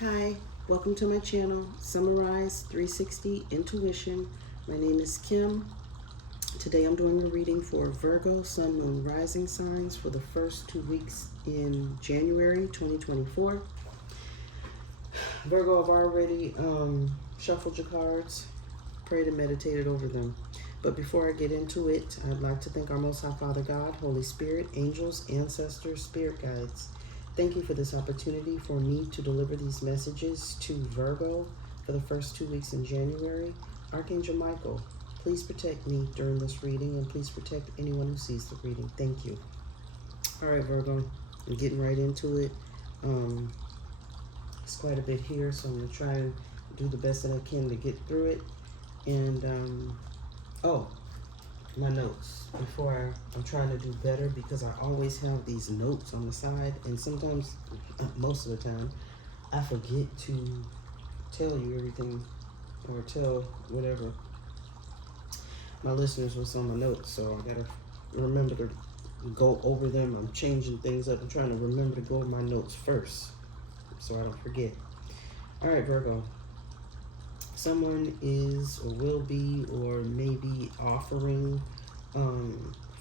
Hi, welcome to my channel, Summarize 360 Intuition. My name is Kim. Today I'm doing a reading for Virgo, Sun, Moon, Rising signs for the first 2 weeks in January 2024. Virgo, I've already shuffled your cards, prayed and meditated over them. But before I get into it, I'd like to thank our Most High Father God, Holy Spirit, angels, ancestors, spirit guides. Thank you for this opportunity for me to deliver these messages to Virgo for the first 2 weeks in January. Archangel Michael, please protect me during this reading and please protect anyone who sees the reading. Thank you. All right, Virgo, I'm getting right into it. It's quite a bit here, so I'm going to try and do the best that I can to get through it. And, my notes. I'm trying to do better because I always have these notes on the side, and sometimes, most of the time, I forget to tell you everything or tell whatever my listeners what's on my notes. So I gotta remember to go over them. I'm changing things up. I'm trying to remember to go over my notes first so I don't forget. All right, Virgo. Someone is or will be or maybe offering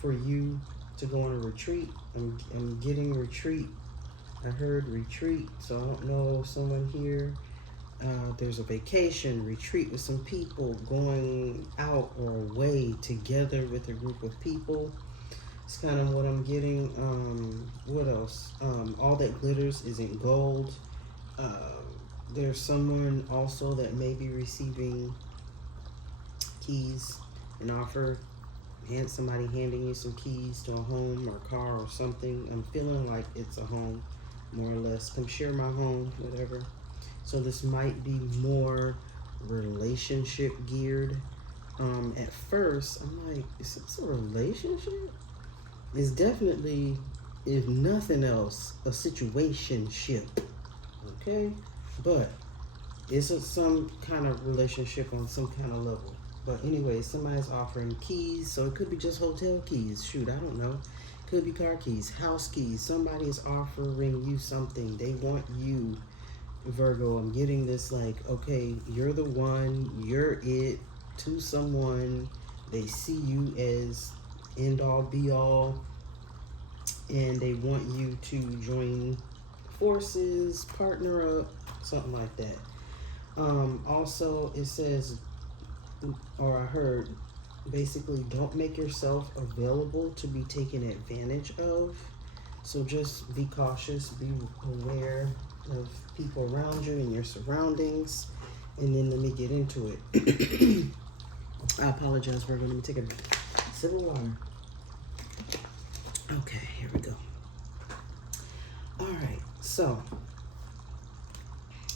for you to go on a retreat. I'm getting retreat. I heard retreat, so I don't know if someone here, there's a vacation, retreat with some people, going out or away together with a group of people. It's kind of what I'm getting. What else? All that glitters isn't gold. There's someone also that may be receiving keys, an offer, somebody handing you some keys to a home or car or something. I'm feeling like it's a home, more or less. Come share my home, whatever. So this might be more relationship geared. At first, I'm like, is this a relationship? It's definitely, if nothing else, a situationship. Okay? But it's some kind of relationship on some kind of level. But anyway, somebody's offering keys, so it could be just hotel keys. Shoot, I don't know. Could be car keys, house keys. Somebody is offering you something. They want you, Virgo. I'm getting this like, okay, you're the one, you're it to someone. They see you as end all be all, and they want you to join forces, partner up, something like that. Also, it says, or I heard, basically, don't make yourself available to be taken advantage of. So just be cautious, be aware of people around you and your surroundings. And then let me get into it. I apologize, Virgo. Let me take a sip of water. Okay, here we go. All right, so,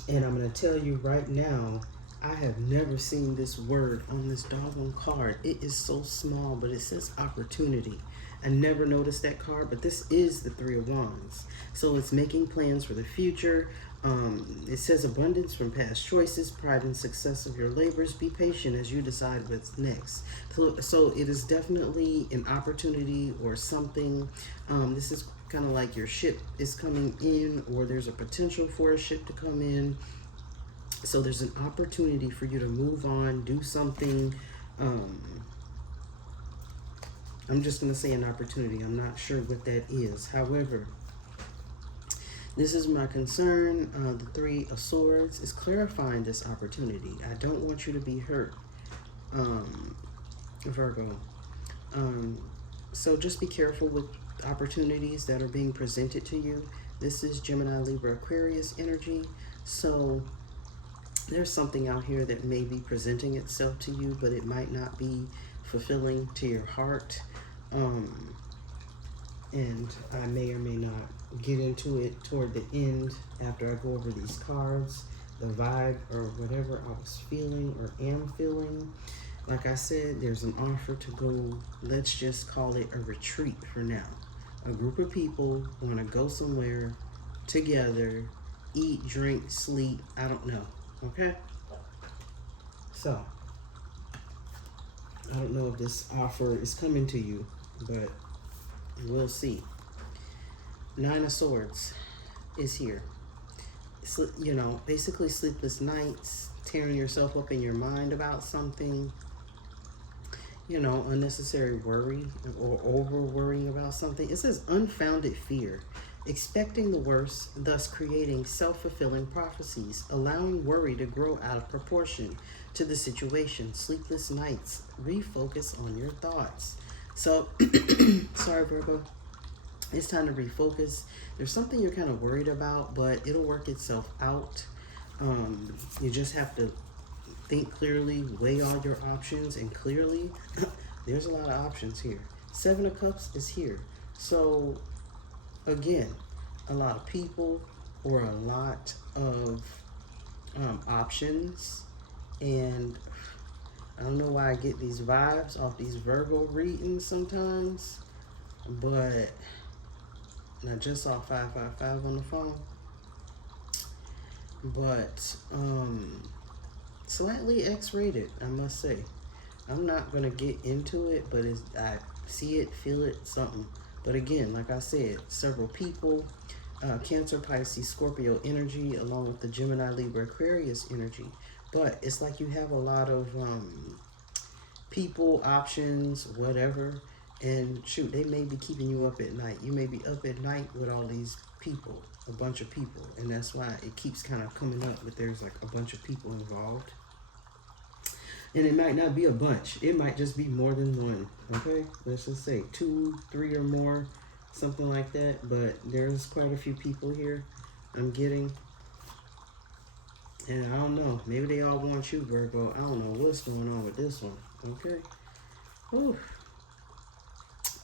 and I'm going to tell you right now, I have never seen this word on this doggone card. It is so small, but it says opportunity. I never noticed that card, but this is the Three of Wands. So it's making plans for the future. It says abundance from past choices, pride and success of your labors. Be patient as you decide what's next. So it is definitely an opportunity or something. This is kind of like your ship is coming in, or there's a potential for a ship to come in. So there's an opportunity for you to move on, do something. I'm just going to say an opportunity. I'm not sure what that is. However, this is my concern. The Three of Swords is clarifying this opportunity. I don't want you to be hurt, Virgo. So just be careful with opportunities that are being presented to you. This is Gemini, Libra, Aquarius energy. So there's something out here that may be presenting itself to you, but it might not be fulfilling to your heart. And I may or may not get into it toward the end after I go over these cards, the vibe or whatever I was feeling or am feeling. Like I said, there's an offer to go, let's just call it a retreat for now. A group of people want to go somewhere together, eat, drink, sleep, I don't know. Okay, so I don't know if this offer is coming to you, but we'll see. Nine of Swords is here. you know, basically sleepless nights, tearing yourself up in your mind about something, you know, unnecessary worry or over worrying about something. It says unfounded fear, expecting the worst, thus creating self-fulfilling prophecies, allowing worry to grow out of proportion to the situation. Sleepless nights, refocus on your thoughts. So, sorry, Virgo. It's time to refocus. There's something you're kind of worried about, but it'll work itself out. You just have to think clearly, weigh all your options, and clearly, there's a lot of options here. Seven of Cups is here. So, again, a lot of people or a lot of options. And I don't know why I get these vibes off these Virgo readings sometimes, but I just saw 555 on the phone. But, slightly X-rated, I must say. I'm not going to get into it, but I see it, feel it, something. But again, like I said, several people, Cancer, Pisces, Scorpio energy, along with the Gemini, Libra, Aquarius energy. But it's like you have a lot of people, options, whatever. And shoot, they may be keeping you up at night. You may be up at night with all these people, a bunch of people. And that's why it keeps kind of coming up that there's like a bunch of people involved. And it might not be a bunch. It might just be more than one. Okay? Let's just say 2, 3 or more. Something like that. But there's quite a few people here I'm getting. And I don't know. Maybe they all want you, Virgo. I don't know what's going on with this one. Okay? Whew.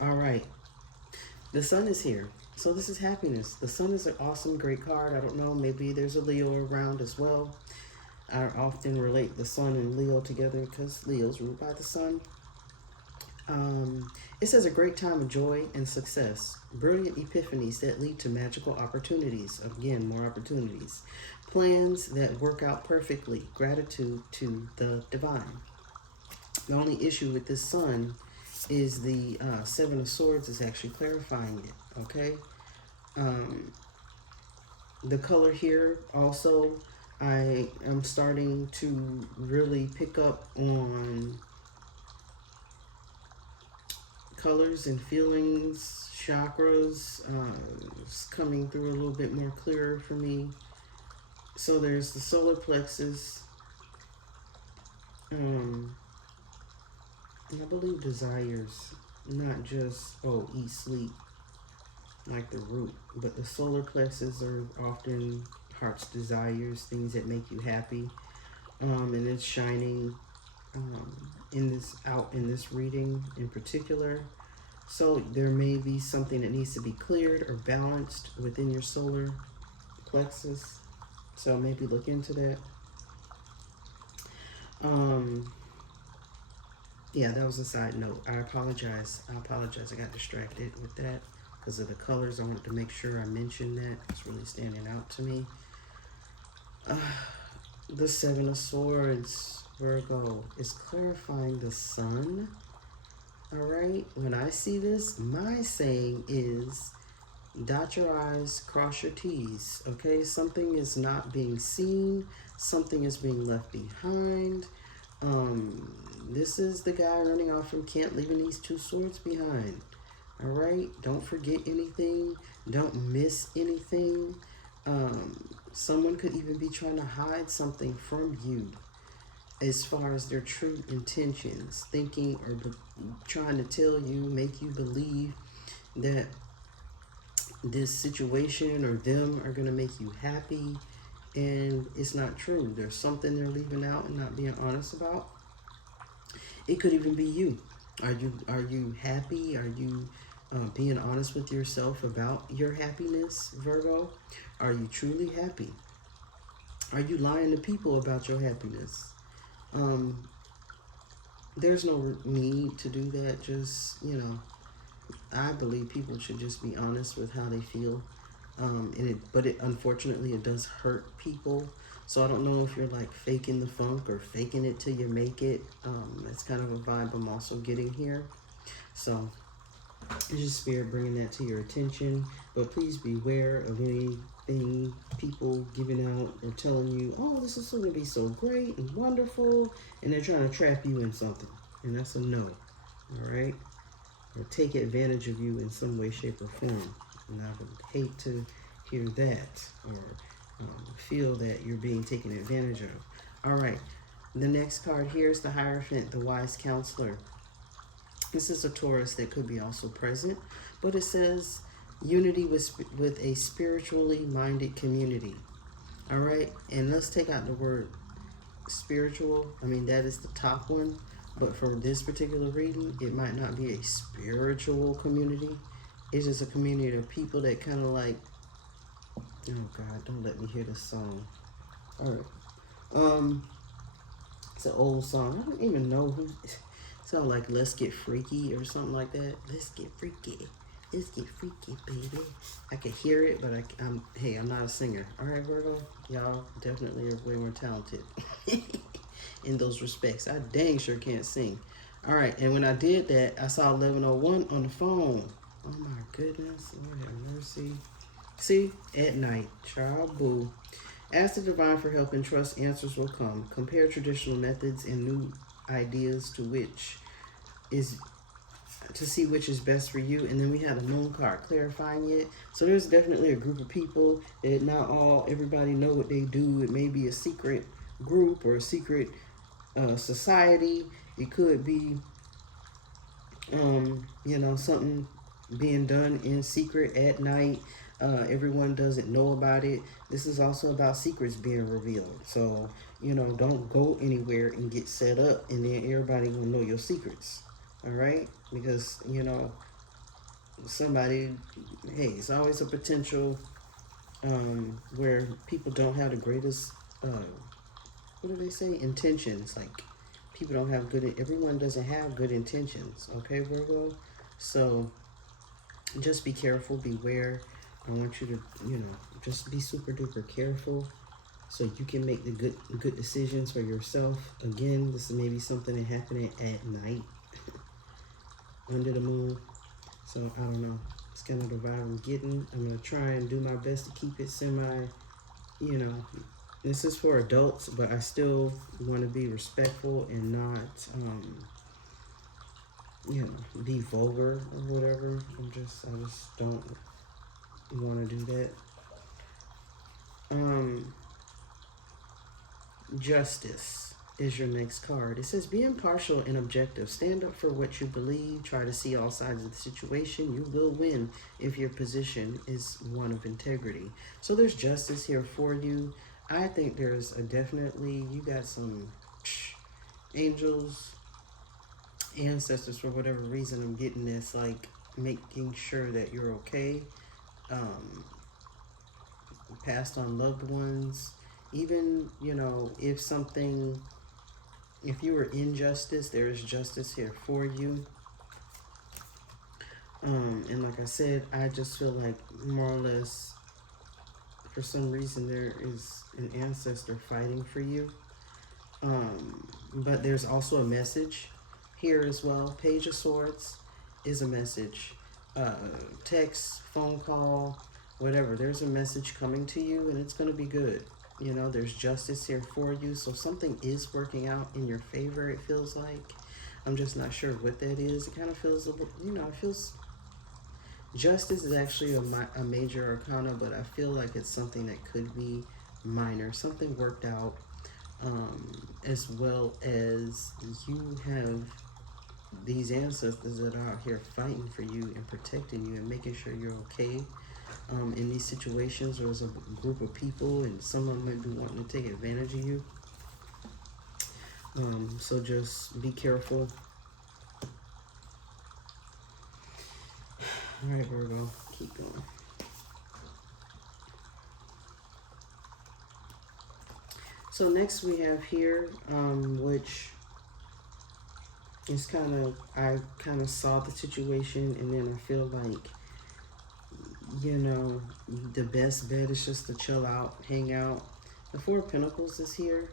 All right. The sun is here. So this is happiness. The sun is an awesome, great card. I don't know. Maybe there's a Leo around as well. I often relate the sun and Leo together because Leo's ruled by the sun. It says a great time of joy and success. Brilliant epiphanies that lead to magical opportunities. Again, more opportunities. Plans that work out perfectly. Gratitude to the divine. The only issue with this sun is the Seven of Swords is actually clarifying it, okay? The color here also, I am starting to really pick up on colors and feelings, chakras. It's coming through a little bit more clearer for me. So there's the solar plexus. And I believe desires, not just, oh, eat, sleep, like the root, but the solar plexus are often heart's desires, things that make you happy. And it's shining in this reading in particular. So there may be something that needs to be cleared or balanced within your solar plexus. So maybe look into that. Yeah, that was a side note. I apologize. I got distracted with that because of the colors. I wanted to make sure I mentioned that. It's really standing out to me. The Seven of Swords, Virgo, is clarifying the sun. All right. When I see this, my saying is dot your I's, cross your T's. Okay. Something is not being seen. Something is being left behind. This is the guy running off from camp, leaving these 2 swords behind. All right. Don't forget anything. Don't miss anything. Someone could even be trying to hide something from you as far as their true intentions, thinking or trying to tell you, make you believe that this situation or them are going to make you happy. And it's not true. There's something they're leaving out and not being honest about. It could even be you. Are you happy? Are you being honest with yourself about your happiness, Virgo? Are you truly happy? Are you lying to people about your happiness? There's no need to do that. Just, you know, I believe people should just be honest with how they feel. But unfortunately, it does hurt people. So I don't know if you're like faking the funk or faking it till you make it. That's kind of a vibe I'm also getting here. So it's just spirit bringing that to your attention. But please beware of any thing, people giving out or telling you, oh, this is going to be so great and wonderful, and they're trying to trap you in something, and that's a no, all right? Or take advantage of you in some way, shape, or form, and I would hate to hear that or feel that you're being taken advantage of. All right, the next card here is the Hierophant, the Wise Counselor. This is a Taurus that could be also present, but it says unity with a spiritually minded community. All right, and let's take out the word spiritual. I mean, that is the top one, but for this particular reading, it might not be a spiritual community. It's just a community of people that kind of like, oh God, don't let me hear this song. All right, it's an old song. I don't even know who. Sound like Let's Get Freaky or something like that. Let's get freaky. Let's get freaky, baby. I can hear it, but I'm not a singer. All right, Virgo, y'all definitely are way more talented in those respects. I dang sure can't sing. All right, and when I did that, I saw 1101 on the phone. Oh my goodness, Lord have mercy. See, at night, child boo. Ask the divine for help and trust answers will come. Compare traditional methods and new ideas to see which is best for you. And then we have the moon card clarifying it. So there's definitely a group of people that not everybody know what they do. It may be a secret group or a secret society. It could be something being done in secret at night. Everyone doesn't know about it. This is also about secrets being revealed. So, don't go anywhere and get set up and then everybody will know your secrets. All right? Because, it's always a potential where people don't have the greatest, what do they say? Intentions. Like, people don't have everyone doesn't have good intentions. Okay, Virgo? So, just be careful, beware. I want you to, just be super duper careful so you can make the good decisions for yourself. Again, this is maybe something that happened at night under the moon. So I don't know. It's kind of the vibe I'm getting. I'm going to try and do my best to keep it this is for adults, but I still want to be respectful and not, be vulgar or whatever. I just don't want to do that. Justice is your next card. It says, be impartial and objective. Stand up for what you believe. Try to see all sides of the situation. You will win if your position is one of integrity. So there's justice here for you. I think there's you got some angels, ancestors, for whatever reason I'm getting this, like making sure that you're okay. Passed on loved ones. Even, if you were in justice, there is justice here for you. And like I said, I just feel like more or less, for some reason, there is an ancestor fighting for you. But there's also a message here as well. Page of Swords is a message. Text, phone call, whatever. There's a message coming to you and it's going to be good. There's justice here for you. So something is working out in your favor, it feels like. I'm just not sure what that is. It kind of feels, it feels... Justice is actually a major arcana, but I feel like it's something that could be minor. Something worked out, as well as you have these ancestors that are out here fighting for you and protecting you and making sure you're okay. In these situations, there's a group of people and someone might be wanting to take advantage of you. So just be careful. All right, Virgo, keep going. So next we have here, which is I kind of saw the situation and then I feel like, the best bet is just to chill out, hang out. The Four of Pentacles is here.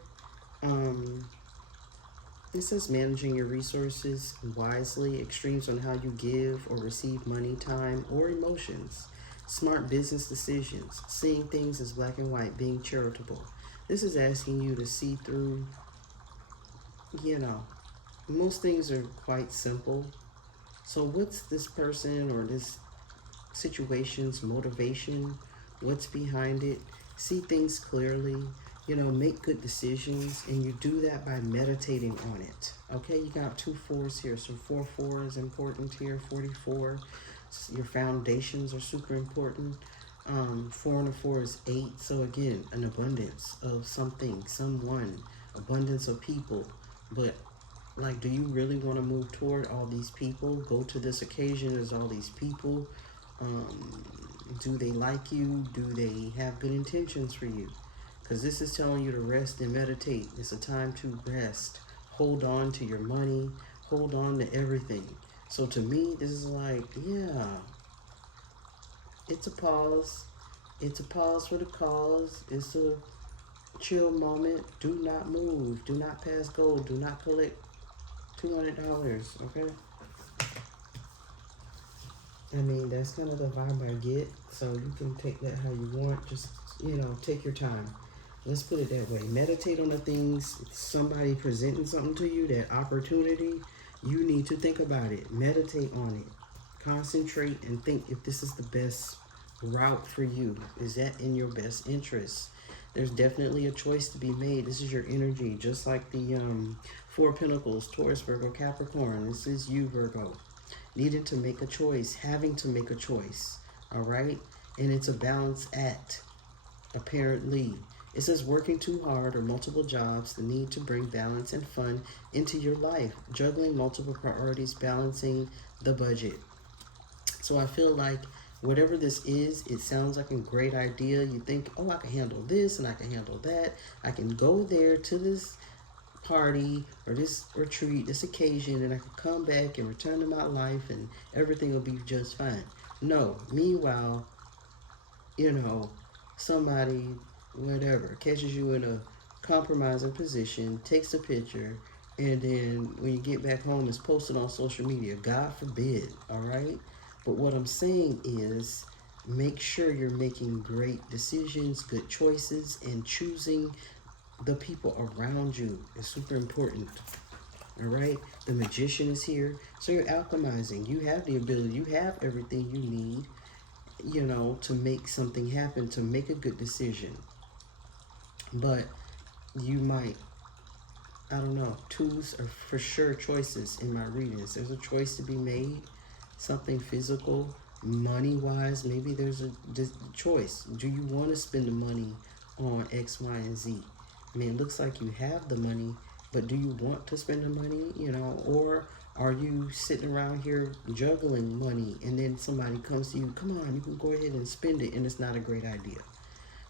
It says managing your resources wisely, extremes on how you give or receive money, time, or emotions. Smart business decisions. Seeing things as black and white. Being charitable. This is asking you to see through, you know, most things are quite simple. So what's this person or this situation's motivation? What's behind it? See things clearly. You know, make good decisions, and you do that by meditating on it. Okay, you got 2 4s here, so 4 is important here. 44. Your foundations are super important. 4 and a 4 is 8. So again, an abundance of something, someone, abundance of people. But like, do you really want to move toward all these people? Go to this occasion as all these people. Do they like you? Do they have good intentions for you? Because this is telling you to rest and meditate. It's a time to rest. Hold on to your money. Hold on to everything. So to me, this is like, yeah, it's a pause. It's a pause for the cause. It's a chill moment. Do not move. Do not pass go. Do not collect $200. Okay. I mean, that's kind of the vibe I get. So you can take that how you want. Just, you know, take your time. Let's put it that way. Meditate on the things, somebody presenting something to you, that opportunity, you need to think about it. Meditate on it. Concentrate and think if this is the best route for you. Is that in your best interest? There's definitely a choice to be made. This is your energy, just like the 4 Pentacles, Taurus, Virgo, Capricorn. This is you, Virgo. Needing to make a choice, having to make a choice, all right? And it's a balance act, apparently. It says working too hard or multiple jobs, the need to bring balance and fun into your life, juggling multiple priorities, balancing the budget. So I feel like whatever this is, it sounds like a great idea. You think, oh, I can handle this and I can handle that. I can go there to this party or this retreat, this occasion, and I can come back and return to my life and everything will be just fine. No, meanwhile, you know, somebody, whatever, catches you in a compromising position, takes a picture, and then when you get back home, it's posted on social media. God forbid, all right? But what I'm saying is, make sure you're making great decisions, good choices, and choosing the people around you is super important. All right, the magician is here, so you're alchemizing. You have the ability, you have everything you need, you know, to make something happen, to make a good decision. But you might, I don't know, 2s are for sure choices in my readings. There's a choice to be made, something physical, money wise. Maybe there's a choice. Do you want to spend the money on X, Y, and Z? I mean, it looks like you have the money, but do you want to spend the money, you know, or are you sitting around here juggling money and then somebody comes to you, come on, you can go ahead and spend it, and it's not a great idea.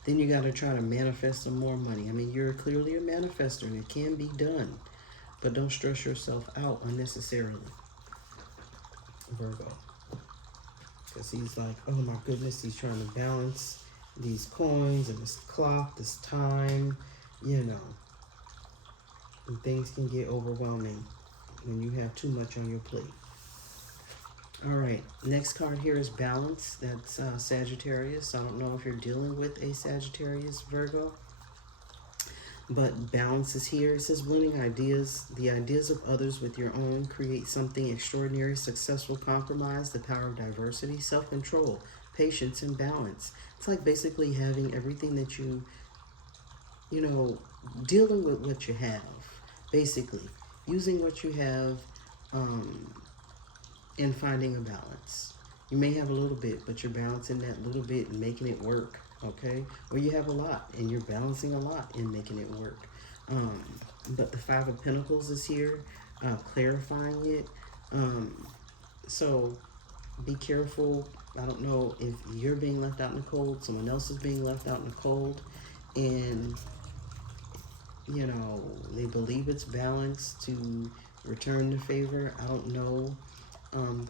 Then you got to try to manifest some more money. I mean, you're clearly a manifester and it can be done, but don't stress yourself out unnecessarily, Virgo. Because he's like, oh my goodness, he's trying to balance these coins and this clock, this time, you know. And things can get overwhelming when you have too much on your plate. All right, next card here is balance. That's Sagittarius. I don't know if you're dealing with a Sagittarius, Virgo, but balance is here. It says blending ideas, the ideas of others with your own, create something extraordinary, successful compromise, the power of diversity, self-control, patience, and balance. It's like basically having everything that you know, dealing with what you have, basically using what you have, and finding a balance. You may have a little bit, but you're balancing that little bit and making it work, okay? Or you have a lot and you're balancing a lot and making it work. But the 5 of Pentacles is here, clarifying it. So be careful. I don't know if you're being left out in the cold, someone else is being left out in the cold, and you know, they believe it's balanced to return the favor. I don't know.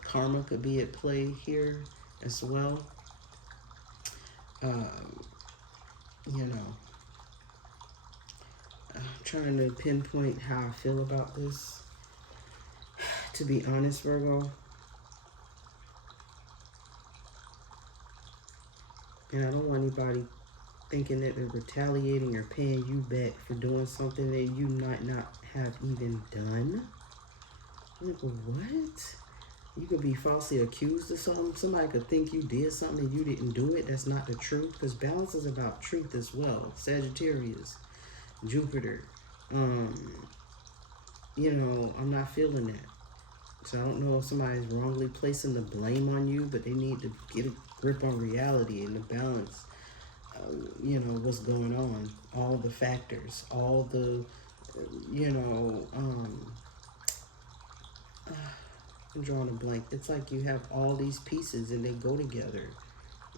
Karma could be at play here as well. You know, I'm trying to pinpoint how I feel about this. To be honest, Virgo, And I don't want anybody thinking that they're retaliating or paying you back for doing something that you might not have even done. Like, what? You could be falsely accused of something. Somebody could think you did something and you didn't do it. That's not the truth. Because balance is about truth as well. Sagittarius, Jupiter. You know, I'm not feeling that. So I don't know if somebody's wrongly placing the blame on you, but they need to get a grip on reality and the balance. You know, what's going on, all the factors, all the, you know, I'm drawing a blank. It's like you have all these pieces and they go together,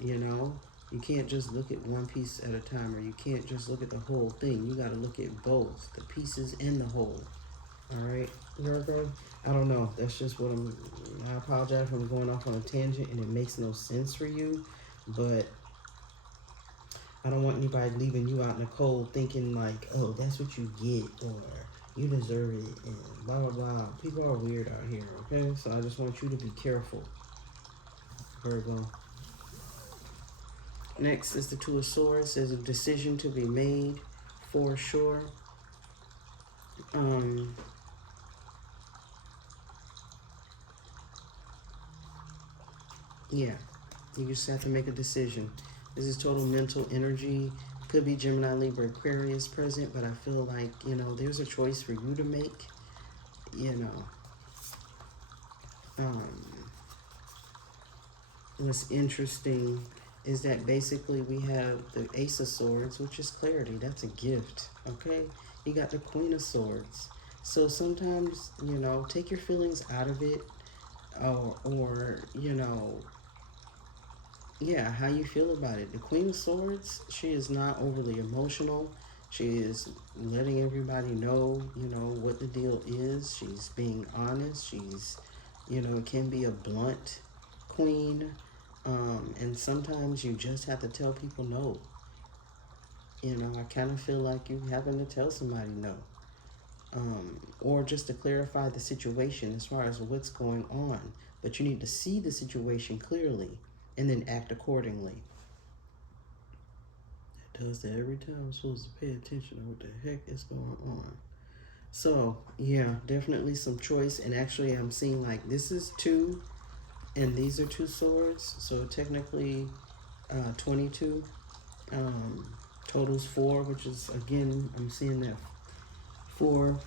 you know. You can't just look at one piece at a time, or you can't just look at the whole thing. You got to look at both, the pieces and the whole. All right, Virgo? I don't know. That's just what I apologize if I'm going off on a tangent and it makes no sense for you, but I don't want anybody leaving you out in the cold thinking like, oh, that's what you get, or you deserve it, and blah, blah, blah. People are weird out here, okay? So I just want you to be careful, Virgo. Next is the Two of Swords. There's a decision to be made for sure. Yeah, you just have to make a decision. This is total mental energy. Could be Gemini, Libra, Aquarius present, but I feel like, you know, there's a choice for you to make, you know. What's interesting is that basically we have the Ace of Swords, which is clarity. That's a gift, okay? You got the Queen of Swords. So sometimes, you know, take your feelings out of it, or you know, yeah, how you feel about it. The Queen of Swords, she is not overly emotional. She is letting everybody know, you know, what the deal is. She's being honest. She's, you know, it can be a blunt queen. And sometimes you just have to tell people no. You know, I kind of feel like you having to tell somebody no. Or just to clarify the situation as far as what's going on. But you need to see the situation clearly and then act accordingly. It does that every time. I'm supposed to pay attention to what the heck is going on. So, yeah, definitely some choice. And actually, I'm seeing like this is 2 and these are 2 swords. So technically 22. Totals 4, which is, again, I'm seeing that 4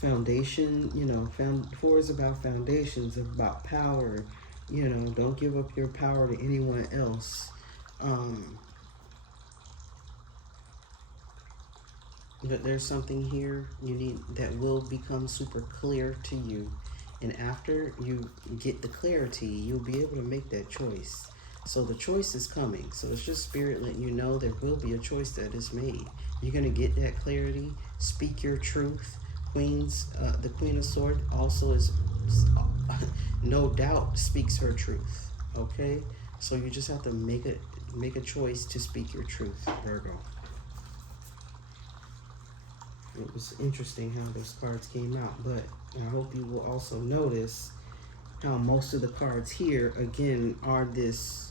foundation, you know, 4 is about foundations, about power. You know, don't give up your power to anyone else. But there's something here you need that will become super clear to you. And after you get the clarity, you'll be able to make that choice. So the choice is coming. So it's just spirit letting you know there will be a choice that is made. You're going to get that clarity. Speak your truth. The Queen of Swords also is, no doubt, speaks her truth. Okay? So you just have to make a choice to speak your truth, Virgo. It was interesting how those cards came out, but I hope you will also notice how most of the cards here, again, are this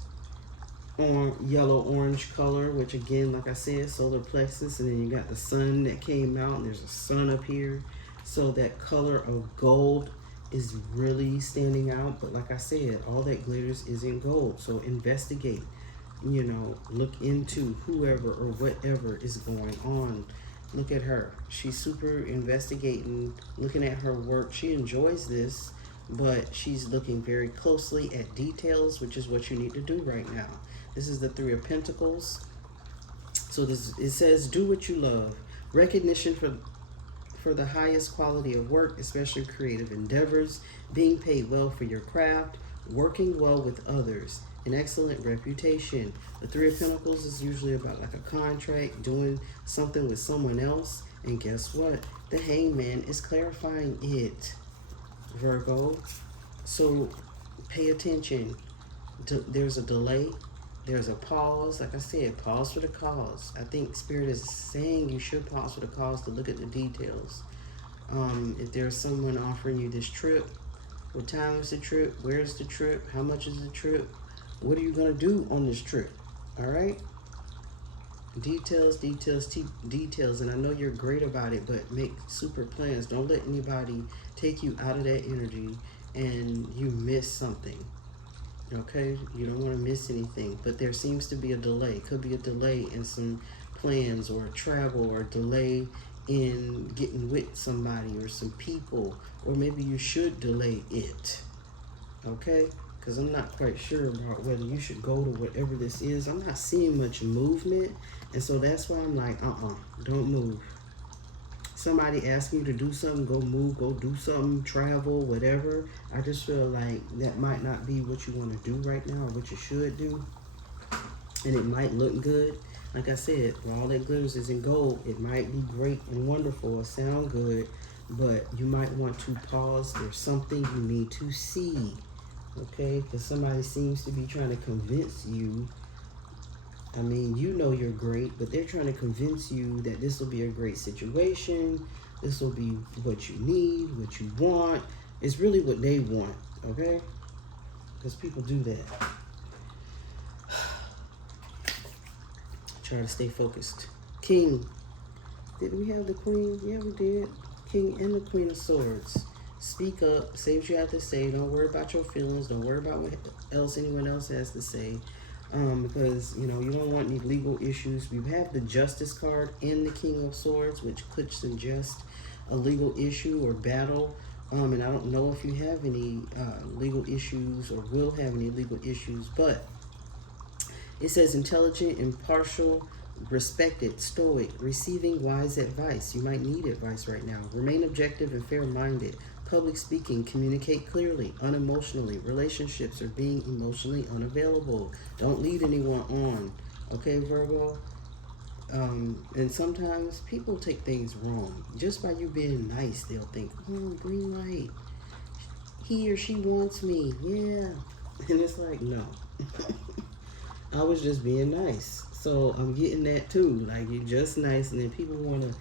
yellow-orange color, which again, like I said, solar plexus, and then you got the sun that came out, and there's a sun up here. So that color of gold is really standing out, but like I said, all that glitters isn't gold. So investigate, you know, look into whoever or whatever is going on. Look at her. She's super investigating, looking at her work. She enjoys this, but she's looking very closely at details, which is what you need to do right now. This is the 3 of Pentacles. So it says, do what you love. Recognition for the highest quality of work, especially creative endeavors, being paid well for your craft, working well with others, an excellent reputation. The 3 of Pentacles is usually about like a contract, doing something with someone else. And guess what? The Hangman is clarifying it, Virgo. So pay attention. There's a delay. There's a pause. Like I said, pause for the cause. I think Spirit is saying you should pause for the cause to look at the details. If there's someone offering you this trip, what time is the trip? Where's the trip? How much is the trip? What are you going to do on this trip? All right? Details, details. And I know you're great about it, but make super plans. Don't let anybody take you out of that energy and you miss something. Okay? You don't want to miss anything. But there seems to be a delay. Could be a delay in some plans or travel, or delay in getting with somebody or some people. Or maybe you should delay it. Okay? Because I'm not quite sure about whether you should go to whatever this is. I'm not seeing much movement. And so that's why I'm like, don't move. Somebody asking you to do something, go move, go do something, travel, whatever. I just feel like that might not be what you want to do right now, or what you should do. And it might look good. Like I said, all that glitters is in gold. It might be great and wonderful or sound good, but you might want to pause. There's something you need to see. Okay, because somebody seems to be trying to convince you. I mean, you know you're great, but they're trying to convince you that this will be a great situation. This will be what you need, what you want. It's really what they want, okay? Because people do that. Try to stay focused. King. Did we have the Queen? Yeah, we did. King and the Queen of Swords. Speak up, say what you have to say. Don't worry about your feelings. Don't worry about what else anyone else has to say. Because, you know, you don't want any legal issues. You have the Justice card and the King of Swords, which could suggest a legal issue or battle. And I don't know if you have any legal issues or will have any legal issues, but it says intelligent, impartial, respected, stoic, receiving wise advice. You might need advice right now. Remain objective and fair-minded. Public speaking, communicate clearly, unemotionally. Relationships, or being emotionally unavailable. Don't lead anyone on. Okay, Virgo? And sometimes people take things wrong. Just by you being nice, they'll think, green light. He or she wants me. Yeah. And it's like, no. I was just being nice. So I'm getting that too. Like, you're just nice, and then people want to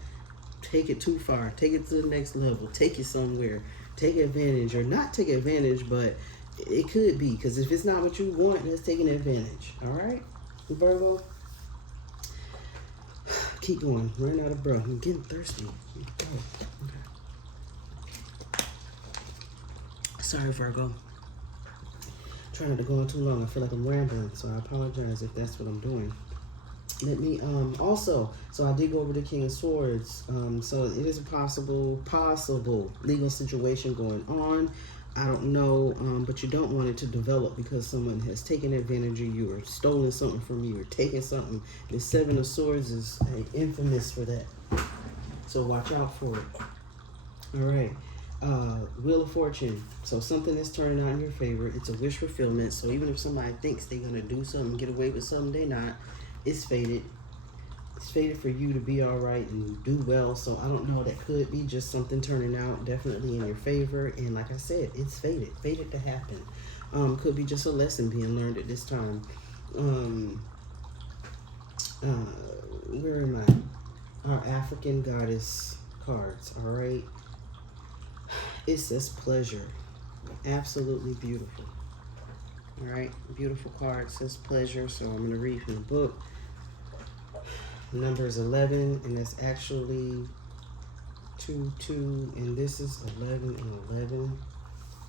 take it too far, take it to the next level, take it somewhere, take advantage, or not take advantage, but it could be, because if it's not what you want, that's taking advantage. All right, Virgo? Keep going. Run out of breath. I'm getting thirsty. Okay. Sorry, Virgo. Trying not to go on too long. I feel like I'm rambling, so I apologize if that's what I'm doing. Let me also, so I did go over the King of Swords. So it is a possible legal situation going on. I don't know, but you don't want it to develop because someone has taken advantage of you or stolen something from you or taken something. The Seven of Swords is infamous for that. So watch out for it. All right. Wheel of Fortune. So something is turning out in your favor. It's a wish fulfillment. So even if somebody thinks they're going to do something, get away with something, they're not. It's fated. It's fated for you to be all right and do well. So I don't know. That could be just something turning out definitely in your favor. And like I said, it's fated. Fated to happen. Could be just a lesson being learned at this time. Where am I? Our African goddess cards. All right. It says pleasure. Absolutely beautiful. All right, beautiful card. It says pleasure. So I'm going to read from the book. Number is 11, and it's actually 2, 2, and this is 11 and 11.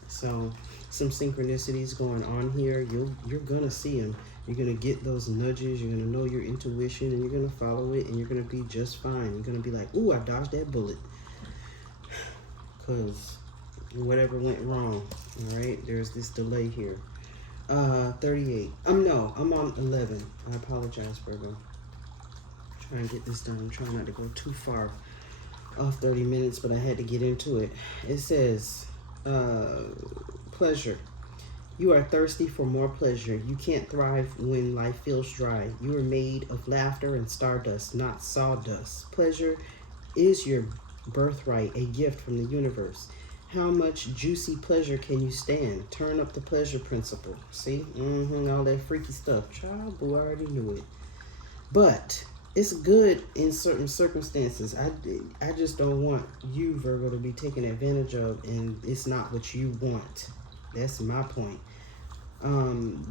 So some synchronicities going on here. You're going to see them. You're going to get those nudges. You're going to know your intuition, and you're going to follow it, and you're going to be just fine. You're going to be like, ooh, I dodged that bullet. Because whatever went wrong, all right? There's this delay here. 38. No, I'm on 11. I apologize, Virgo. Trying to get this done. I'm trying not to go too far off 30 minutes, but I had to get into it. It says, pleasure. You are thirsty for more pleasure. You can't thrive when life feels dry. You are made of laughter and stardust, not sawdust. Pleasure is your birthright, a gift from the universe. How much juicy pleasure can you stand? Turn up the pleasure principle. See? All that freaky stuff. Child, boy, I already knew it. But it's good in certain circumstances. I just don't want you, Virgo, to be taken advantage of, and it's not what you want. That's my point.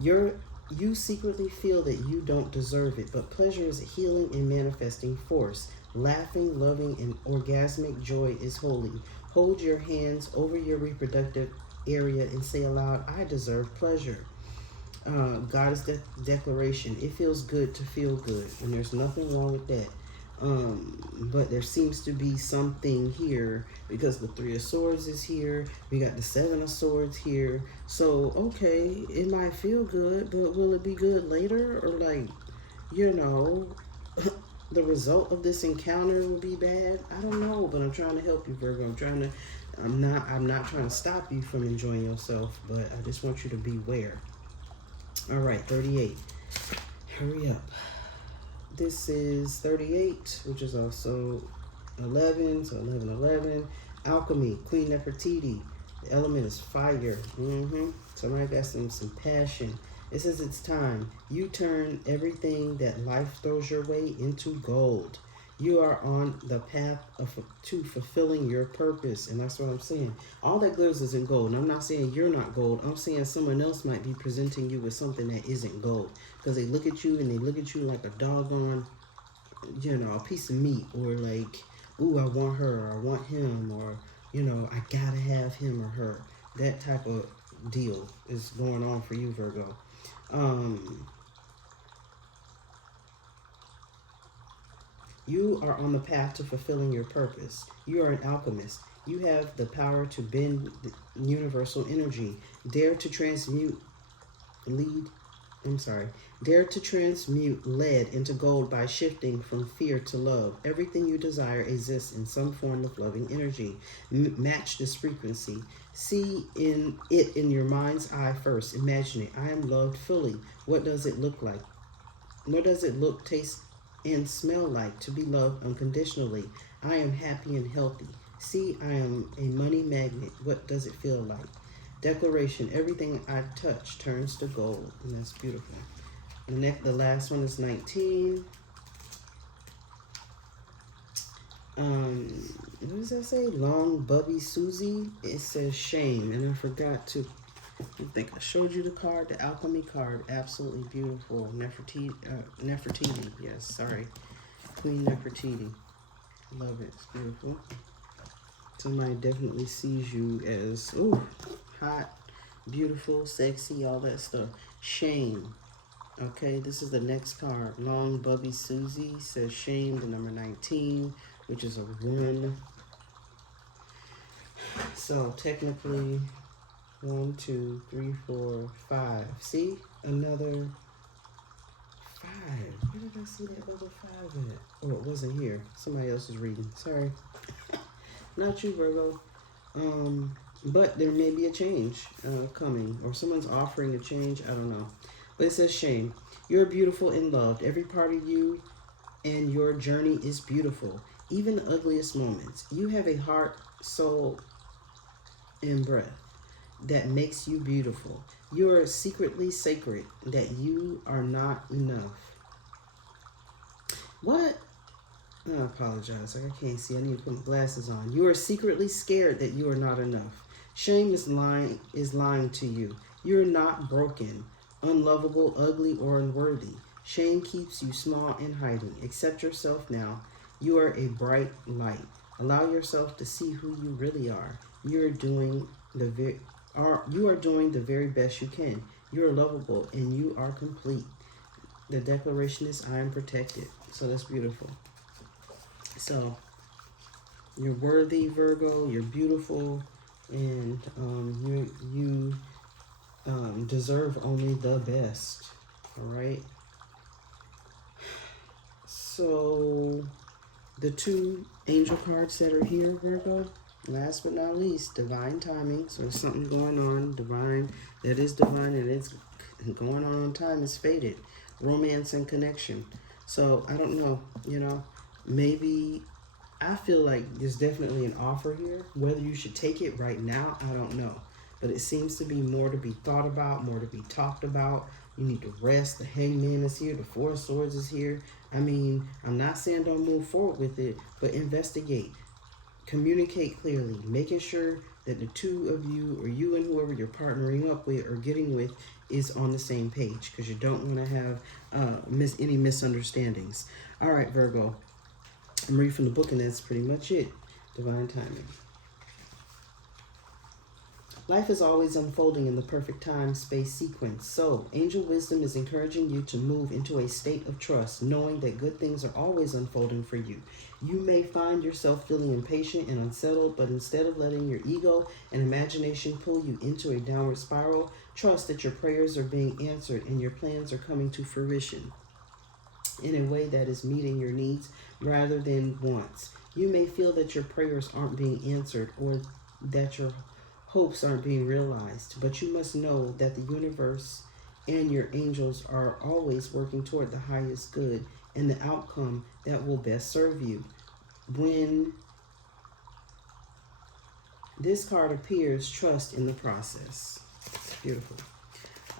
Your You secretly feel that you don't deserve it, but pleasure is a healing and manifesting force. Laughing, loving, and orgasmic joy is holy. Hold your hands over your reproductive area and say aloud, I deserve pleasure. Goddess declaration. It feels good to feel good, and there's nothing wrong with that. But there seems to be something here because the Three of Swords is here. We got the Seven of Swords here. So, okay, it might feel good, but will it be good later? Or like, you know, the result of this encounter will be bad? I don't know, but I'm trying to help you, Virgo. I'm not trying to stop you from enjoying yourself, but I just want you to beware. All right, 38. Hurry up. This is 38, which is also 11, so 11, 11. Alchemy, Queen Nefertiti. The element is fire. Somebody got some passion. It says it's time. You turn everything that life throws your way into gold. You are on the path to fulfilling your purpose. And that's what I'm saying. All that glitters isn't gold. And I'm not saying you're not gold. I'm saying someone else might be presenting you with something that isn't gold. Because they look at you and they look at you like a doggone, a piece of meat. Or like, ooh, I want her or I want him. Or, I gotta have him or her. That type of deal is going on for you, Virgo. You are on the path to fulfilling your purpose. You are an alchemist. You have the power to bend the universal energy. Dare to transmute lead into gold by shifting from fear to love. Everything you desire exists in some form of loving energy. Match this frequency. See in your mind's eye first. Imagine it. I am loved fully. What does it look like? What does it look, taste, and smell like to be loved unconditionally? I am happy and healthy. See, I am a money magnet. What does it feel like? Declaration. Everything I touch turns to gold. And that's beautiful. The last one is 19. What does that say? Long Bubby Susie. It says shame. And I forgot to, I think I showed you the card, the alchemy card. Absolutely beautiful. Nefertiti. Yes, sorry. Queen Nefertiti. Love it. It's beautiful. Somebody definitely sees you as, ooh, hot, beautiful, sexy, all that stuff. Shame. Okay, this is the next card. Long Bubby Susie says shame, the number 19, which is a 1. So technically, 1, 2, 3, 4, 5. See? Another 5. Where did I see that other 5 at? Oh, it wasn't here. Somebody else is reading. Sorry. Not you, Virgo. But there may be a change coming, or someone's offering a change. I don't know. But it says shame. You're beautiful and loved. Every part of you and your journey is beautiful. Even the ugliest moments. You have a heart, soul, and breath that makes you beautiful. You are secretly sacred, that you are not enough. What? I apologize. I can't see. I need to put my glasses on. You are secretly scared that you are not enough. Shame is lying to you. You're not broken, unlovable, ugly, or unworthy. Shame keeps you small and hiding. Accept yourself now. You are a bright light. Allow yourself to see who you really are. You are doing the very best you can. You are lovable and you are complete. The declaration is I am protected. So that's beautiful. So you're worthy, Virgo. You're beautiful, and you deserve only the best. All right. So the 2 angel cards that are here, Virgo. Last but not least, divine timing. So there's something going on, divine. That is divine, and it's going on. Time is faded. Romance and connection. So I don't know. Maybe I feel like there's definitely an offer here. Whether you should take it right now, I don't know. But it seems to be more to be thought about, more to be talked about. You need to rest. The Hangman is here. The 4 of Swords is here. I mean, I'm not saying don't move forward with it, but investigate. Communicate clearly, making sure that the two of you, or you and whoever you're partnering up with or getting with, is on the same page, because you don't want to have any misunderstandings. All right, Virgo. I'm reading from the book, and that's pretty much it. Divine timing. Life is always unfolding in the perfect time space sequence. So, angel wisdom is encouraging you to move into a state of trust, knowing that good things are always unfolding for you. You may find yourself feeling impatient and unsettled, but instead of letting your ego and imagination pull you into a downward spiral, trust that your prayers are being answered and your plans are coming to fruition in a way that is meeting your needs rather than wants. You may feel that your prayers aren't being answered or that your hopes aren't being realized, but you must know that the universe and your angels are always working toward the highest good and the outcome that will best serve you. When this card appears, trust in the process. Beautiful.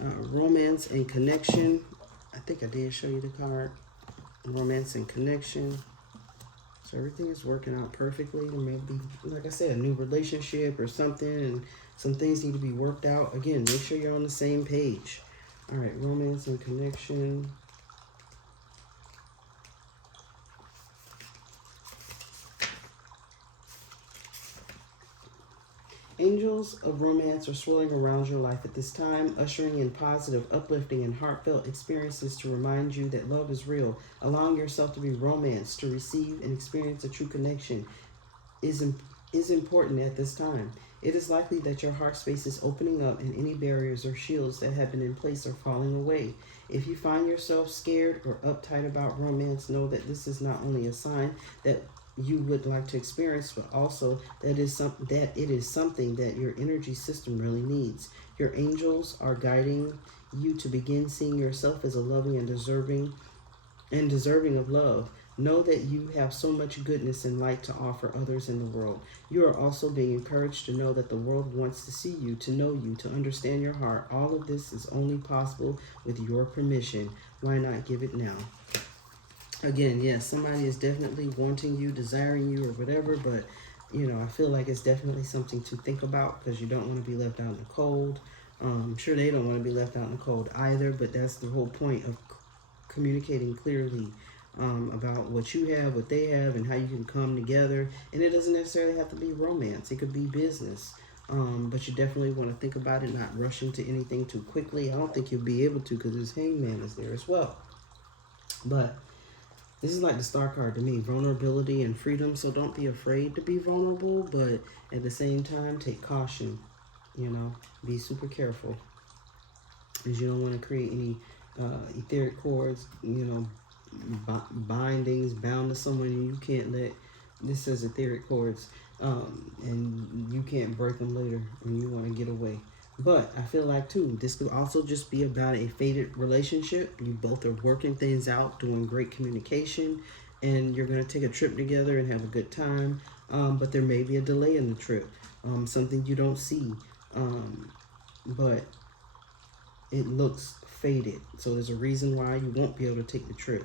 Romance and connection. I think I did show you the card. Romance and connection. So everything is working out perfectly. There may be, like I said, a new relationship or something, and some things need to be worked out. Again, make sure you're on the same page. All right, romance and connection. Angels of romance are swirling around your life at this time, ushering in positive, uplifting, and heartfelt experiences to remind you that love is real. Allowing yourself to be romanced, to receive and experience a true connection is important at this time. It is likely that your heart space is opening up and any barriers or shields that have been in place are falling away. If you find yourself scared or uptight about romance, know that this is not only a sign that you would like to experience, but also that it is something that your energy system really needs. Your angels are guiding you to begin seeing yourself as a loving and deserving of love. Know that you have so much goodness and light to offer others in the world. You are also being encouraged to know that the world wants to see you, to know you, to understand your heart. All of this is only possible with your permission. Why not give it now? Again, yes, somebody is definitely wanting you, desiring you, or whatever, but, I feel like it's definitely something to think about, because you don't want to be left out in the cold. I'm sure they don't want to be left out in the cold either, but that's the whole point of communicating clearly about what you have, what they have, and how you can come together. And it doesn't necessarily have to be romance. It could be business. But you definitely want to think about it, not rush into anything too quickly. I don't think you'll be able to, because this Hangman is there as well. But this is like the star card to me, vulnerability and freedom. So don't be afraid to be vulnerable, but at the same time, take caution. Be super careful, because you don't want to create any etheric cords, bindings, bound to someone, and you can't let, this says etheric cords, and you can't break them later when you want to get away. But I feel like, too, this could also just be about a fated relationship. You both are working things out, doing great communication, and you're going to take a trip together and have a good time. But there may be a delay in the trip, something you don't see, but it looks fated. So there's a reason why you won't be able to take the trip,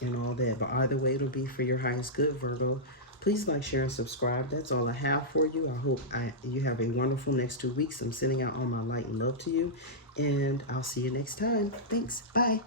and all that. But either way, it'll be for your highest good, Virgo. Please like, share, and subscribe. That's all I have for you. I hope you have a wonderful next 2 weeks. I'm sending out all my light and love to you, and I'll see you next time. Thanks. Bye.